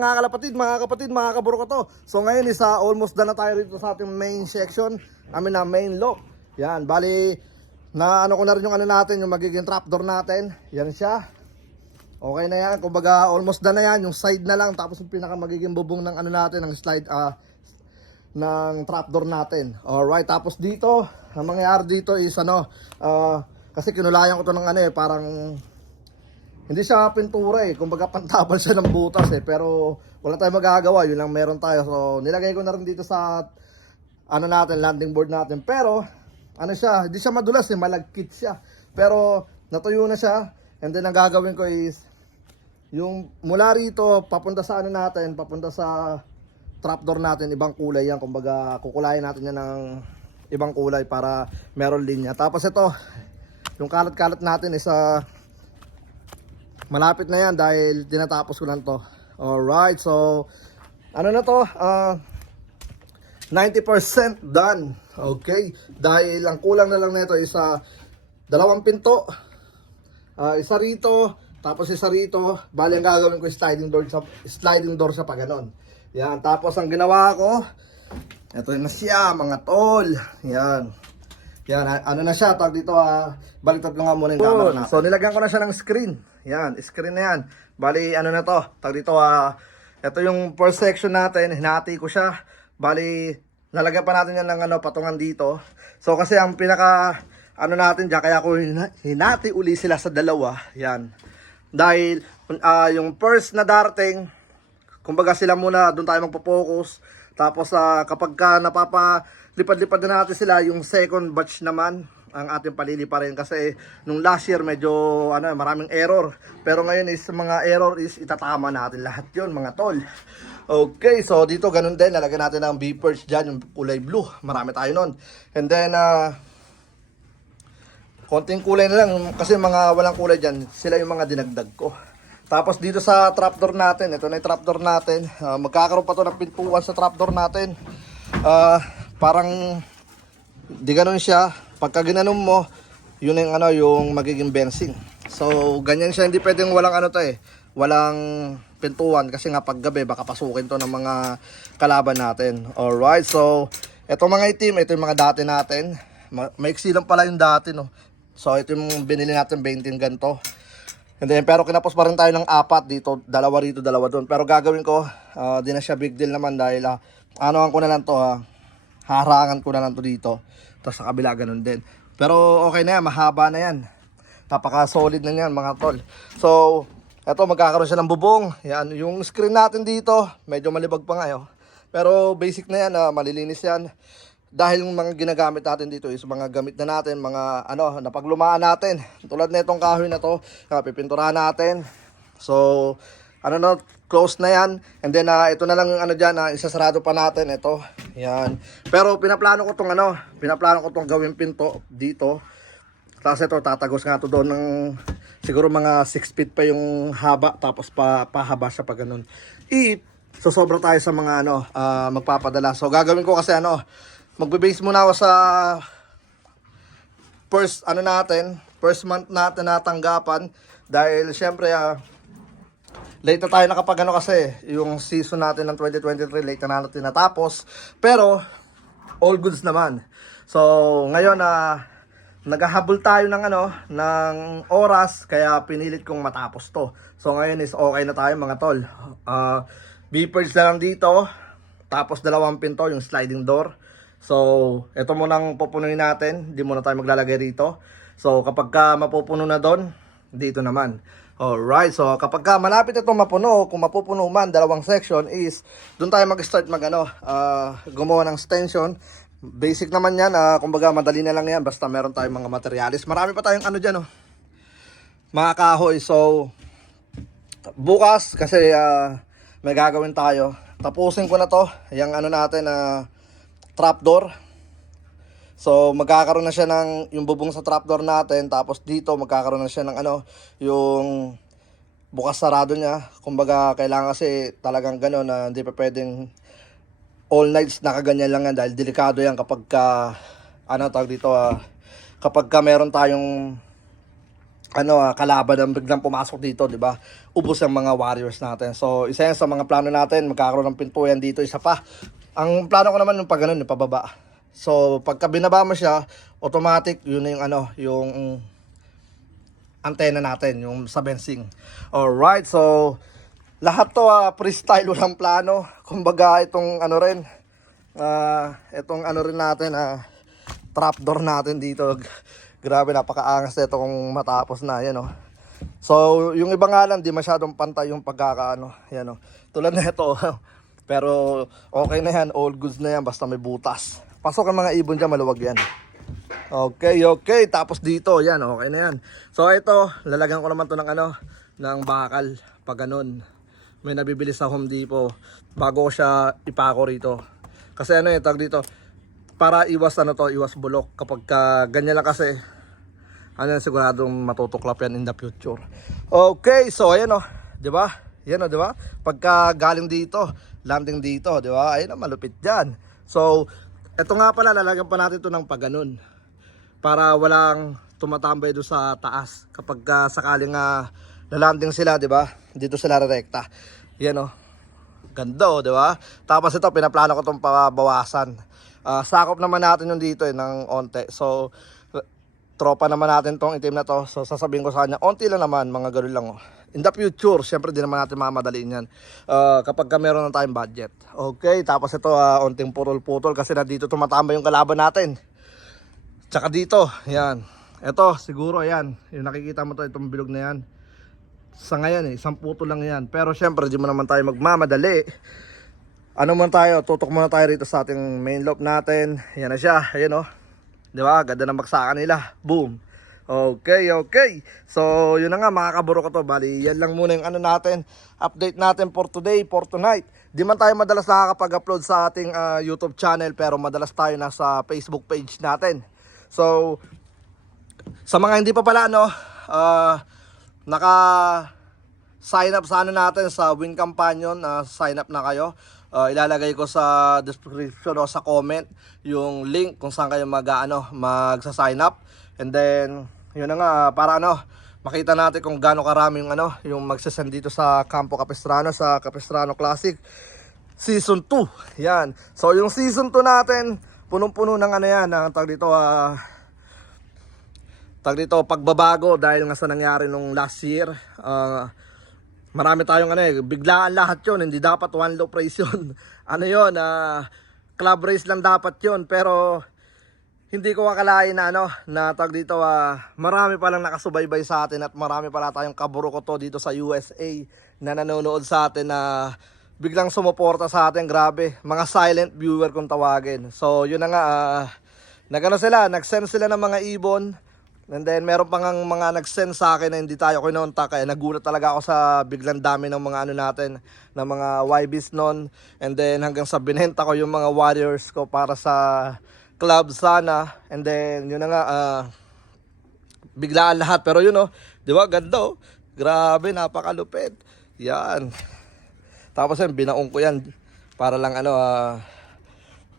mga kalapatid, mga kapatid, mga kaburo to. So ngayon isa almost done na tayo rito sa ating main section. I mean na main lock. Yan, bali na ano ko na rin yung ano natin, yung magiging trapdoor natin. Yan siya. Okay na yan, kumbaga almost done na yan, yung side na lang tapos yung pinaka magiging bubong ng ano natin, ng slide ah ng trapdoor natin. Alright, tapos dito, ang mangyayari dito is ano, ah, kasi kinulayan ko to ng ano eh, parang hindi siya pintura eh. Kumbaga pantabal siya ng butas eh. Pero wala tayong magagawa. Yun lang meron tayo. So nilagay ko na rin dito sa ano natin, landing board natin. Pero ano siya, hindi siya madulas eh. Malagkit siya. Pero natuyo na siya. And then ang gagawin ko is yung mula rito papunta sa ano natin, papunta sa trapdoor natin, ibang kulay yan. Kumbaga kukulayan natin yan ng ibang kulay para meron linya. Tapos ito, yung kalat-kalat natin is ah, Malapit na yan dahil tinatapos ko lang to. Alright, so ano na to? Ah 90% done. Okay, dahil ang kulang na lang nito is ah, dalawang pinto. Ah, isa rito, tapos isa rito. Bali ang gagawin ko sliding door sa sliding door sa paganon. Yan, tapos ang ginawa ko, ito na siya mga tol. Yan. Yan, ano na siya, tag dito ah, baliktad ko nga muna yung camera natin. So nilagyan ko na siya ng screen. Yan, screen na yan. Bali, ano na to, tag dito ah, ito yung first section natin, hinati ko siya. Bali, lalagyan pa natin yan ng ano, patungan dito. So kasi ang pinaka, ano natin dyan, kaya ko hina- hinati uli sila sa dalawa. Yan. Dahil, ah, yung first na darating, kumbaga sila muna, doon tayo magpo-focus. Tapos ah, kapag ka napapalipad-lipad na natin sila, yung second batch naman, ang ating palili pa rin. Kasi nung last year medyo ano maraming error. Pero ngayon is mga error is itatama natin lahat yon mga tol. Okay so dito ganun din lalagyan natin ng beepers dyan yung kulay blue. Marami tayo nun. And then ah konting kulay na lang kasi mga walang kulay dyan sila yung mga dinagdag ko. Tapos dito sa trapdoor natin ito na yung trapdoor natin. Ah, magkakaroon pa to ng pintuan sa trapdoor natin. Ah, parang di ganun siya pagka ginanon mo yun yung ano yung magiging bensing so ganyan siya. Hindi pwedeng walang ano to eh. Walang pintuan. Kasi nga paggabi baka pasukin to ng mga kalaban natin. Alright so eto mga itim ito yung mga dati natin. Ma- maiksi lang pala yung dati no? So ito yung binili natin 20 ganito. And then, pero kinapos pa rin tayo ng apat dito, dalawa rito, dalawa doon. Pero gagawin ko, ah, di na siya big deal naman dahil uh, ano ko na lang to ha, harangan ko na lang to dito. Tapos sa kabila ganun din. Pero okay na yan, mahaba na yan. Napaka solid na yan mga tol. So, eto magkakaroon siya ng bubong. Yan, yung screen natin dito, medyo malibag pa ngayon. Pero basic na yan, ah, malilinis yan. Dahil yung mga ginagamit natin dito is mga gamit na natin, mga ano, napaglumaan natin. Tulad nitong kahoy na to, uh, pipinturahan natin. So, ano no, close na yan. And then, ah, ito na lang ano dyan, uh, isasarado pa natin, ito. Yan. Pero pinaplano ko tong ano, pinaplano ko tong gawing pinto dito. Tapos ito, tatagos nga to doon ng siguro mga 6 feet pa yung haba, tapos pa, pahaba siya pa ganun. I, so sobra tayo sa mga ano, ah, magpapadala. So gagawin ko kasi ano, magbe-base muna ako sa first ano natin, first month natin na tanggapan dahil syempre ah, late na tayo nakapag ano kasi yung season natin ng 2023 late na natin natapos pero all goods naman so ngayon na naghahabol tayo ng ano ng oras kaya pinilit kong matapos to so ngayon is okay na tayo mga tol uh, beepers na lang dito tapos dalawang pinto yung sliding door So, ito munang pupunuin natin. Hindi muna tayo maglalagay rito. So, kapag ka mapupuno na doon, dito naman. Alright, so kapag ka malapit itong mapuno, kung mapupuno man, dalawang section is, doon tayo mag-start mag ano, ah, gumawa ng extension. Basic naman yan, ah, kumbaga madali na lang yan, basta meron tayong mga materialis. Marami pa tayong ano dyan, oh. Mga kahoy, so, bukas, kasi ah, may gagawin tayo. Tapusin ko na to, yung ano natin na trapdoor. So magkakaroon na siya ng yung bubong sa trapdoor natin tapos dito magkakaroon na siya ng ano yung bukas sarado niya. Kumbaga kailangan kasi talagang gano'n na hindi pa pwedeng all nights nakaganyan lang yan dahil delikado yan kapag ka ano tawag dito ah, kapag ka meron tayong ano ah, kalaban ang biglang pumasok dito, 'di ba? Ubos ang mga warriors natin. So, isa yan sa mga plano natin, magkakaroon ng pintuyan dito, isa pa. Ang plano ko naman yung pag ganun, pababa. So, pagka binaba mo siya, automatic yun na yung ano, yung antena natin, yung sa bensing. Alright, so lahat to ah, freestyle walang plano. Kumbaga itong ano rin, ah itong ano rin natin, ah trapdoor natin dito. Grabe, napakaangas na ito kung matapos na, yan oh. So, yung iba nga lang, di masyadong pantay yung pagkakaano. Yan oh. Tulad na ito. Pero okay na yan, all goods na yan, basta may butas. Pasok ang mga ibon dyan, maluwag yan. Okay, okay. Tapos dito, yan, okay na yan. So ito, lalagyan ko naman to ng ano, ng bakal, pag ganun. May nabibili sa Home Depot bago siya ipako rito. Kasi ano eh, tag dito, para iwas ano to, iwas bulok. Kapag ka, ganyan lang kasi, ano yan, siguradong matutuklap yan in the future. Okay, so ayan o, di ba? Yan o, di ba? Pagka galing dito, landing dito, di ba? Ayun o, malupit dyan. So, eto nga pala, lalagyan pa natin to ng paganon para walang tumatambay doon sa taas kapag uh, sakaling uh, lalanding sila, 'di ba? Dito sila rekta. Yan oh. Ganda oh, 'di ba? Tapos ito pinaplano ko tong pabawasan. Ah, sakop naman natin yung dito eh ng onte. So tropa naman natin tong itim na to. So sasabihin ko sa kanya, onti lang naman, mga ganun lang oh. In the future, syempre di naman natin mamadaliin yan. Ah, kapag ka meron na tayong budget. Okay, tapos ito ah, onting putol-putol kasi na dito tumatambay yung kalaban natin. Tsaka dito, yan. Ito, siguro yan. Yung nakikita mo to, itong bilog na yan. Sa ngayon eh, isang puto lang yan. Pero syempre, di mo naman tayo magmamadali. Ano man tayo, tutok muna tayo rito sa ating main loop natin. Yan na siya, ayan oh. Di ba? Ganda ng baksakan nila. Boom. Okay, okay. So, yun na nga mga kaburo ko to. Bali, yan lang muna yung ano natin. Update natin for today, for tonight. Di man tayo madalas nakakapag-upload sa ating ah, YouTube channel pero madalas tayo nasa Facebook page natin. So, sa mga hindi pa pala ano, ah, naka sign up sa ano natin sa Win Companion, ah, sign up na kayo. Ah, ilalagay ko sa description o sa comment yung link kung saan kayo mag ano, magsa-sign up. And then, yun na nga para ano, makita natin kung gaano karami yung ano, yung magsasend dito sa Campo Capistrano sa Capistrano Classic Season 2. Yan. So yung Season 2 natin, punong-puno ng ano yan, ang tag dito ah tag dito pagbabago dahil nga sa nangyari nung last year. Ah, marami tayong ano eh, biglaan lahat 'yon, hindi dapat one low price 'yon. ano 'yon, ah club race lang dapat 'yon, pero hindi ko akalain na ano, na tag dito ah, marami pa lang nakasubaybay sa atin at marami pala tayong kaburukoto dito sa USA na nanonood sa atin na biglang sumuporta sa atin, grabe. Mga silent viewer kung tawagin. So, yun na nga, ah, nagano sila, nag-send sila ng mga ibon. And then, meron pang ang mga nag-send sa akin na hindi tayo kinonta. Kaya nagulat talaga ako sa biglang dami ng mga ano natin, ng mga YBs nun. And then, hanggang sa binenta ko yung mga warriors ko para sa club sana. And then, yun na nga, ah, biglaan lahat. Pero yun oh, di ba, ganda oh. Grabe, napakalupit. Yan. Tapos yun, binaong ko yan para lang ano, ah,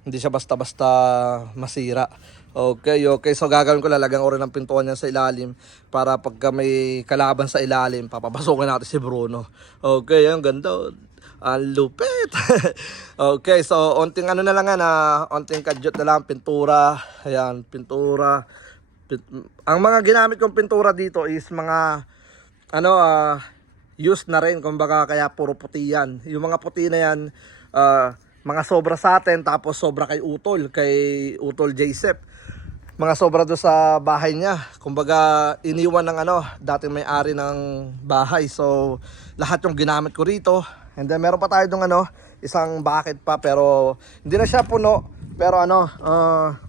hindi siya basta-basta masira. Okay, okay. So gagawin ko lalagyan ko rin ng pintuan niya sa ilalim para pagka may kalaban sa ilalim, papapasukin natin si Bruno. Okay, ang ganda. oh. Ang lupit. okay, so onting ano na lang yan, ah, onting kadyot na lang, pintura. Ayan, pintura. Pin- ang mga ginamit kong pintura dito is mga ano ah used na rin kumbaga kaya puro puti yan. Yung mga puti na yan ah, mga sobra sa atin tapos sobra kay Utol, kay Utol Joseph. Mga sobra do sa bahay niya. Kumbaga iniwan ng ano, dating may-ari ng bahay. So lahat yung ginamit ko rito. And then meron pa tayo dong ano, isang bucket pa pero hindi na siya puno. Pero ano, ah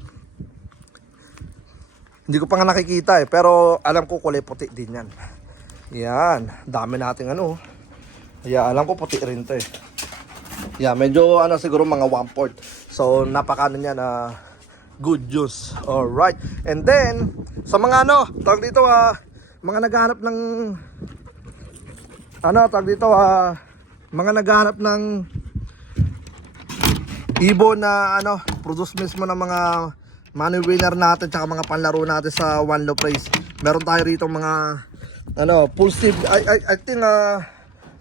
hindi ko pa nga nakikita eh. Pero alam ko kulay puti din yan. Yan. Dami nating ano. Yeah, alam ko puti rin to eh. Yeah, medyo ano siguro mga one port. So napaka ano niya na good news. Alright. And then, sa mga ano, tawag dito ah, mga naghahanap ng ano, tawag dito ah, mga naghahanap ng ibon na ano, produce mismo ng mga money winner natin tsaka mga panlaro natin sa one low price. Meron tayo rito mga ano, full sleeve. I, I, I think, ah,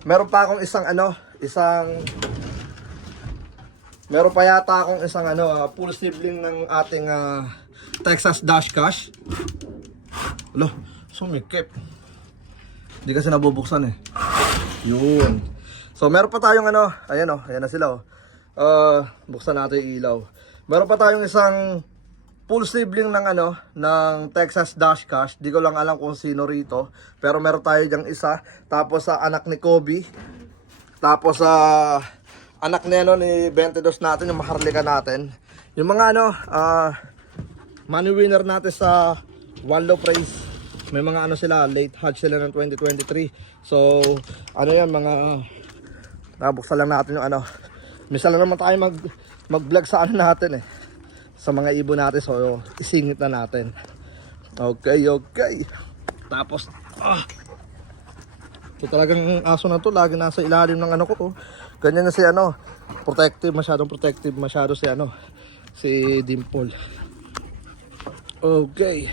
meron pa akong isang, ano, isang, meron pa yata akong isang, ano, ah, full sleeve ng ating ah, Texas Dash Cash. Alo, sumikip. Hindi kasi nabubuksan eh. Yun. So, meron pa tayong ano, ayan oh, ayan na sila oh. Uh, buksan natin yung ilaw. Meron pa tayong isang full sleeve ng ano, ng Texas Dash Cash. Di ko lang alam kung sino rito. Pero meron tayo diyang isa. Tapos sa anak ni Kobe. Tapos sa anak ni ano ni 22 natin, yung maharlika natin. Yung mga ano, ah money winner natin sa One Low Price. May mga ano sila, late hatch sila ng 2023. So, ano yan, mga nabuksan lang natin yung ano. Minsan lang naman tayo mag mag-vlog sa ano natin eh. Sa mga ibon natin. So, isingit na natin. Okay, okay. Tapos, ah. Ito talagang aso na to, lagi nasa ilalim ng ano ko. oh. Ganyan na si ano, protective, masyadong protective, masyado si ano, si Dimple. Okay.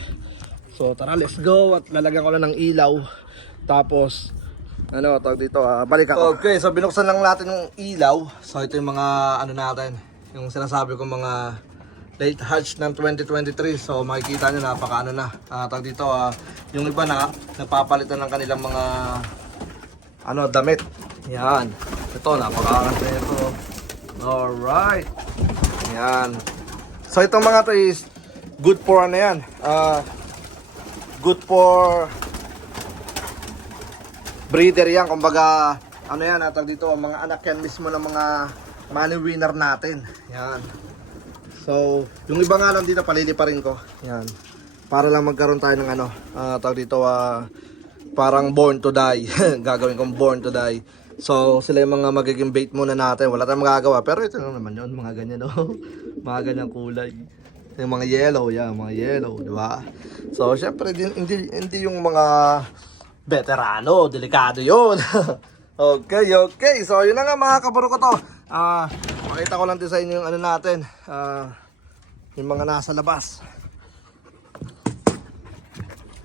So tara, let's go. At lalagyan ko lang ng ilaw. Tapos, ano, tawag dito, ah, balik ako. Okay, so binuksan lang natin yung ilaw. So ito yung mga, ano natin, yung sinasabi ko mga late hatch ng 2023. So makikita nyo, napaka ano na. Ah, tawag dito, ah, yung iba na, nagpapalitan ng kanilang mga, ano, damit. Yan. Ito, napakakanta ito. Alright. Yan. So itong mga to is good for ano yan. Ah, good for breeder yan. Kumbaga, ano yan, atag dito, mga anak yan mismo ng mga money winner natin. Yan. So, yung iba nga lang dito, paliliparin ko. Yan. Para lang magkaroon tayo ng ano, ah tawag dito, ah, parang born to die. Gagawin kong born to die. So, sila yung mga magiging bait muna natin. Wala tayong magagawa. Pero ito lang naman yun, mga ganyan, no? mga ganyang kulay. Yung mga yellow, yan, mga yellow, di ba? So, syempre, hindi, hindi yung mga veterano, delikado yun. okay, okay. So, yun na nga mga kaburo ko to. Ah, makita ko lang din sa inyo yung ano natin. Ah, yung mga nasa labas.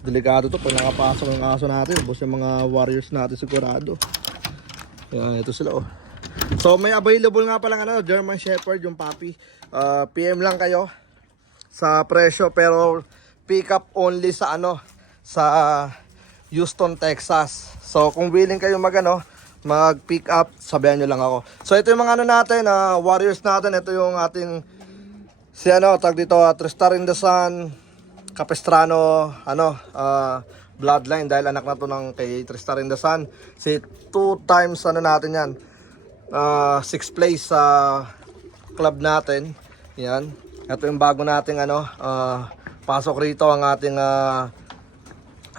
Delikado to pag nakapasok yung aso natin. Bus yung mga warriors natin sigurado. Ayan, ito sila oh. So may available nga pala ano, German Shepherd yung puppy. Ah, PM lang kayo sa presyo pero pick up only sa ano sa Houston, Texas. So kung willing kayo mag ano, mag pick up, sabihan nyo lang ako. So ito yung mga ano natin, ah, warriors natin. Ito yung ating si ano, tag dito, uh, Tristar in the Sun, Capistrano, ano, ah, bloodline dahil anak na to ng kay Tristar in the Sun. Si two times ano natin yan, ah, sixth place sa club natin. Yan. Ito yung bago nating ano, ah, pasok rito ang ating ah,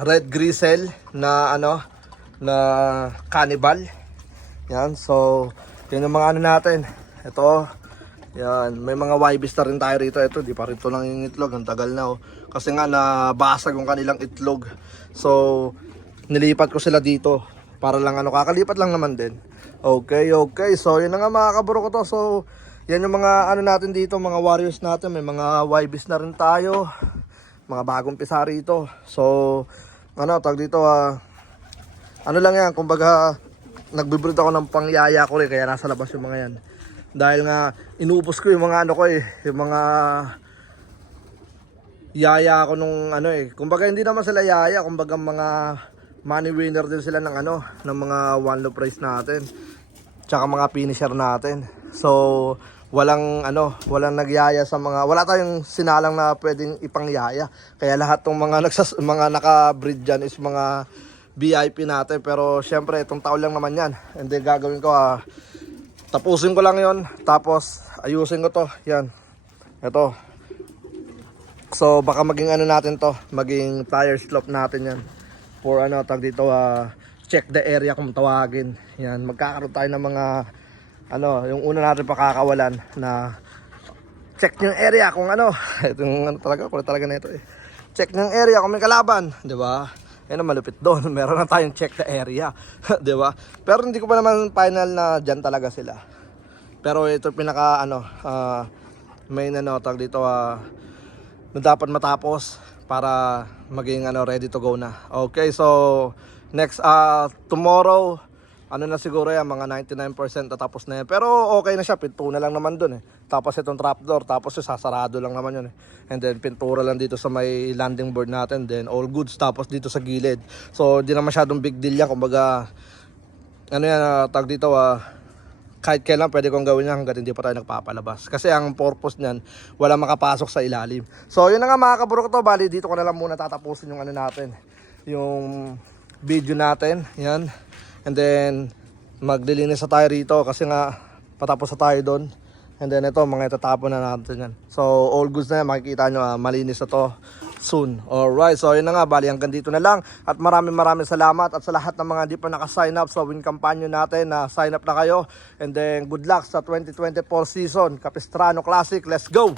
red grisel na ano, na cannibal. Yan, so, yun yung mga ano natin. Ito, yan, may mga YBs na rin tayo rito. Ito, di pa rin ito lang yung itlog. Ang tagal na oh. Kasi nga nabasag yung kanilang itlog. So, nilipat ko sila dito. Para lang ano, kakalipat lang naman din. Okay, okay. So, yun na nga mga kaburo ko to. So, yan yung mga ano natin dito, mga warriors natin. May mga YBs na rin tayo. Mga bagong pisa rito. So, ano, tag dito ah, ano lang yan, kumbaga, nagbibreed ako ng pangyaya ko rin, kaya nasa labas yung mga yan. Dahil nga, inubos ko yung mga ano ko eh, yung mga yaya ko nung ano eh. Kumbaga, hindi naman sila yaya, kumbaga mga money winner din sila ng ano, ng mga one low price natin. Tsaka mga finisher natin. So, walang ano, walang nagyaya sa mga wala tayong sinalang na pwedeng ipangyaya. Kaya lahat ng mga nagsas mga naka-breed diyan is mga VIP natin pero syempre itong taon lang naman 'yan. And then gagawin ko ah tapusin ko lang 'yon tapos ayusin ko to. Yan. Ito. So baka maging ano natin to, maging tire slope natin 'yan. For ano tag dito ah check the area kung tawagin. Yan, magkakaroon tayo ng mga ano, yung una natin pakakawalan na check yung area kung ano. Itong ano talaga, kulit talaga na ito eh. Check yung area kung may kalaban, di ba? Ang malupit doon. Meron na tayong check the area, di ba? Pero hindi ko pa naman final na dyan talaga sila. Pero ito pinaka ano, ah, main ano, tag dito ah, na dapat matapos para maging ano ready to go na. Okay, so next uh, tomorrow ano na siguro yan, mga 99% na tapos na yan. Pero okay na siya, pintura lang naman dun eh. Tapos itong trapdoor, tapos yung sasarado lang naman yun eh. And then pintura lang dito sa may landing board natin, then all goods, tapos dito sa gilid. So di na masyadong big deal yan, kumbaga, ano yan, uh, tag dito ah, kahit kailan pwede kong gawin yan hanggat hindi pa tayo nagpapalabas. Kasi ang purpose niyan, wala makapasok sa ilalim. So yun na nga mga kaburok to, bali dito ko na lang muna tatapusin yung ano natin, yung video natin, yan. And then, maglilinis na tayo rito kasi nga patapos na tayo doon. And then ito, mga itatapon na natin yan. So, all goods na yan. Makikita nyo, ah, malinis na to soon. Alright, so yun na nga, bali hanggang dito na lang. At maraming maraming salamat at sa lahat ng mga di pa naka-sign up sa win kampanya natin na sign up na kayo. And then, good luck sa 2024 season. Capistrano Classic, let's go!